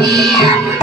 Bharat